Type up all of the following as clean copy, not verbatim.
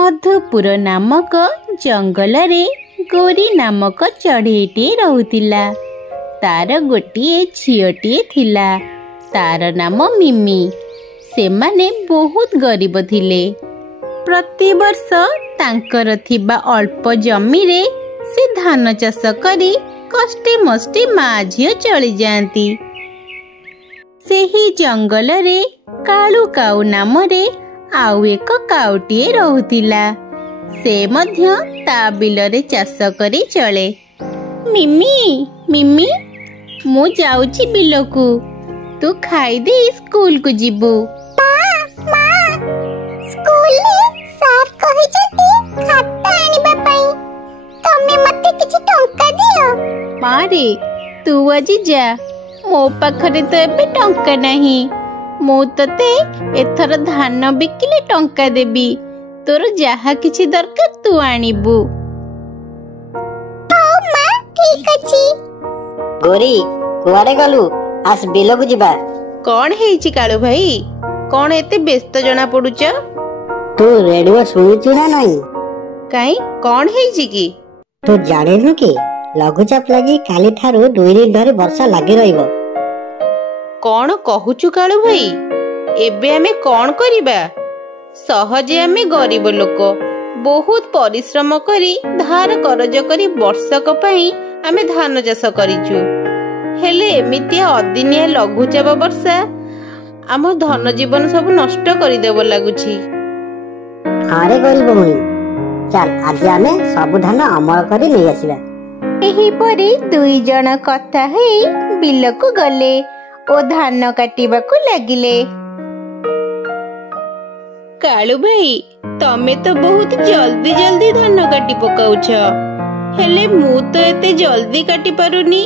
मधुपुर नामक जंगल रे गोरी नामक चढ़ेईटे रहुतिला। तार गोटिए झियोटिए थिला। तार नाम मिमी। सेमाने बहुत गरीब थिले। प्रति वर्ष तांकर थिबा अल्प जमी रे से धान चाष करी कष्टे मष्टे माँ झियो चली जाती। सेही जंगल रे कालू काऊ नाम रे आउ एक काउटिए रहुतिला। से मध्य ता बिलरे चाष करी चले। मिमी मिमी मु जाउछि बिलकु, तू खाई दे स्कूल को जिबु। स्कूल में सर कहिचती खाता आनिबा पई, तमे मते किछि टंका दियो। मारे तू आज जा, मो पाखरे तो एबे टंका नहीं। मु तते एथर धान बिकिले टंका देबी। तोर जहा किछि दरकार तू आनिबु। हौ मां ठीक अछि। गोरी कुआडे गलु? आस बिलकु जिबा। कौन हेइछि कालू भाई? कौन एते व्यस्त जना पडुच? तू रेडियो सुनिछु ना नहीं? काई कौन हेइछि की? तू जानिनु कि लघुचाप लागि काली ठारू 2 दिन धरि वर्षा लागि रहिबो। कौन कहूचु कालू भाई? एबे आमे कौन करिबा? सहजे आमे गरीब लोक बहुत परिश्रम करी धार करज करी वर्षक पई आमे धान चाष करिछु। हेले एमितिया अदिनिया लघुचाप वर्षा आम धन जीवन सब नष्ट करिदेव लागुछि। हारे गरीब मुनि, चल आज आमे सब धान अमल करी नै आसीबा। एही परे दुई जण कथा हेई बिलकु गले ओ धान काटिबाकू लागिले। कालू भाई तमे तो बहुत जल्दी जल्दी धान काटी पकाउछ, हेले मु तो एते जल्दी काटी पारुनी।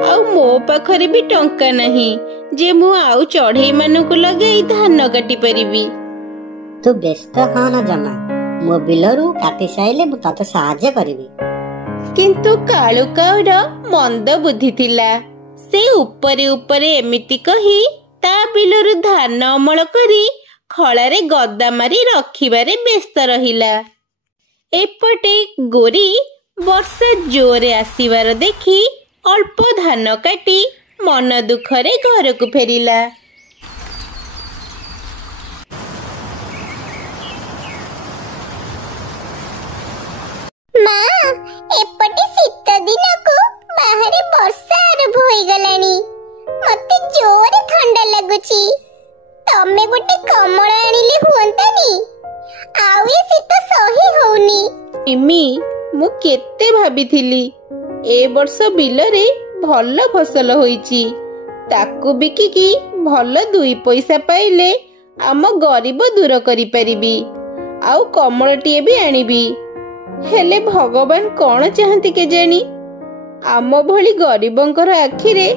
आउ मो पाखरे भी टंका नहीं जे मु आउ चढ़ेई मानकु लगेई धान काटी परिबी। तू व्यस्त हा ना जमा, मो बिलरू काटी साइले मु तते सहाय्य करबी। किंतु कालू काउर मंद बुद्धि थिला। से उपरे उपरे एमिति कही ता बिलरू धान अमल करी खଳାରେ गदा मारी रखिबारे व्यस्त रहिला। एपटे गोरी वर्षा जोरे आसीबार देखी अल्प धान काटी मन दुखरे घर को फेरिला। मां एपटे शीत दिन को बाहर वर्षा आरंभ होई गलानी। मते जोरे ठंडा लागुची। तमे गोटे कमळ आनिले हुअंतानी। आउ ए शीत सही होउनी। इमी मु केते भाबिथिली ए वर्ष बिलरे भल फसल होईची, ताकू बिकिकी भल 2 पैसा पाइले आम गरीब दूर करि परिबी। आउ कमळटिए भी आनिबी। हेले भगवान कौन चाहती के जानी, आम भली गरीबंकर आखिरे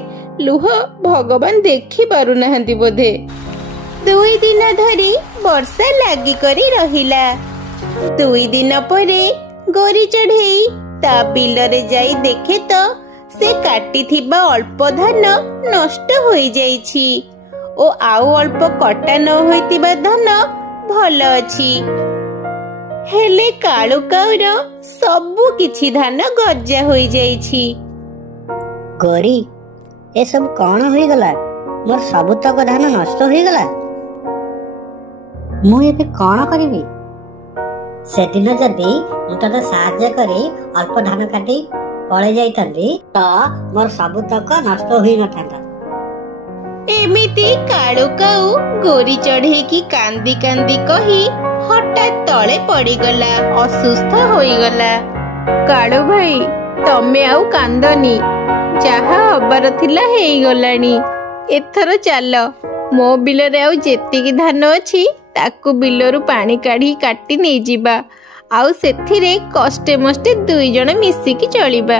लुह भगवान देखि पारु नाहंती बोधे। 2 दिन धरी वर्षा लागी करी रहिला। 2 दिन परे गोरी चढ़ेई ता बिलरे जाई देखे तो से काटी थिबा अल्प धान नष्ट होई जाईछि ओ आउ अल्प कटा न होइतिबा धान भल अछि। हेले कालू काउर सबु किछि धान गज्जा होई जाईछि। गोरी ए सब कौन होई गला? मोर सब तक धान नष्ट होई गला। मु एबे कौन करिबी? से दिन जदी मु तते सहाय्य करी अल्प धान काटी पळे जाइतंदी त मोर सब तक नष्ट होई न थांता। एमिति कालू काऊ गोरी चढ़े की कांदी कांदी कही हठात तले पड़ी गला, असुस्थ होई गला। कालू भाई तमे आउ कांदनी, जहा हबार थिला हेई गलानी। एथर चल मो बिलरे आउ जेतिकी धान अछि ताकू बिलरू पानी काढ़ी काटी नहीं जिबा। आउ सेथिरे कष्टे मष्टे 2 जण मिसिकी चलिबा।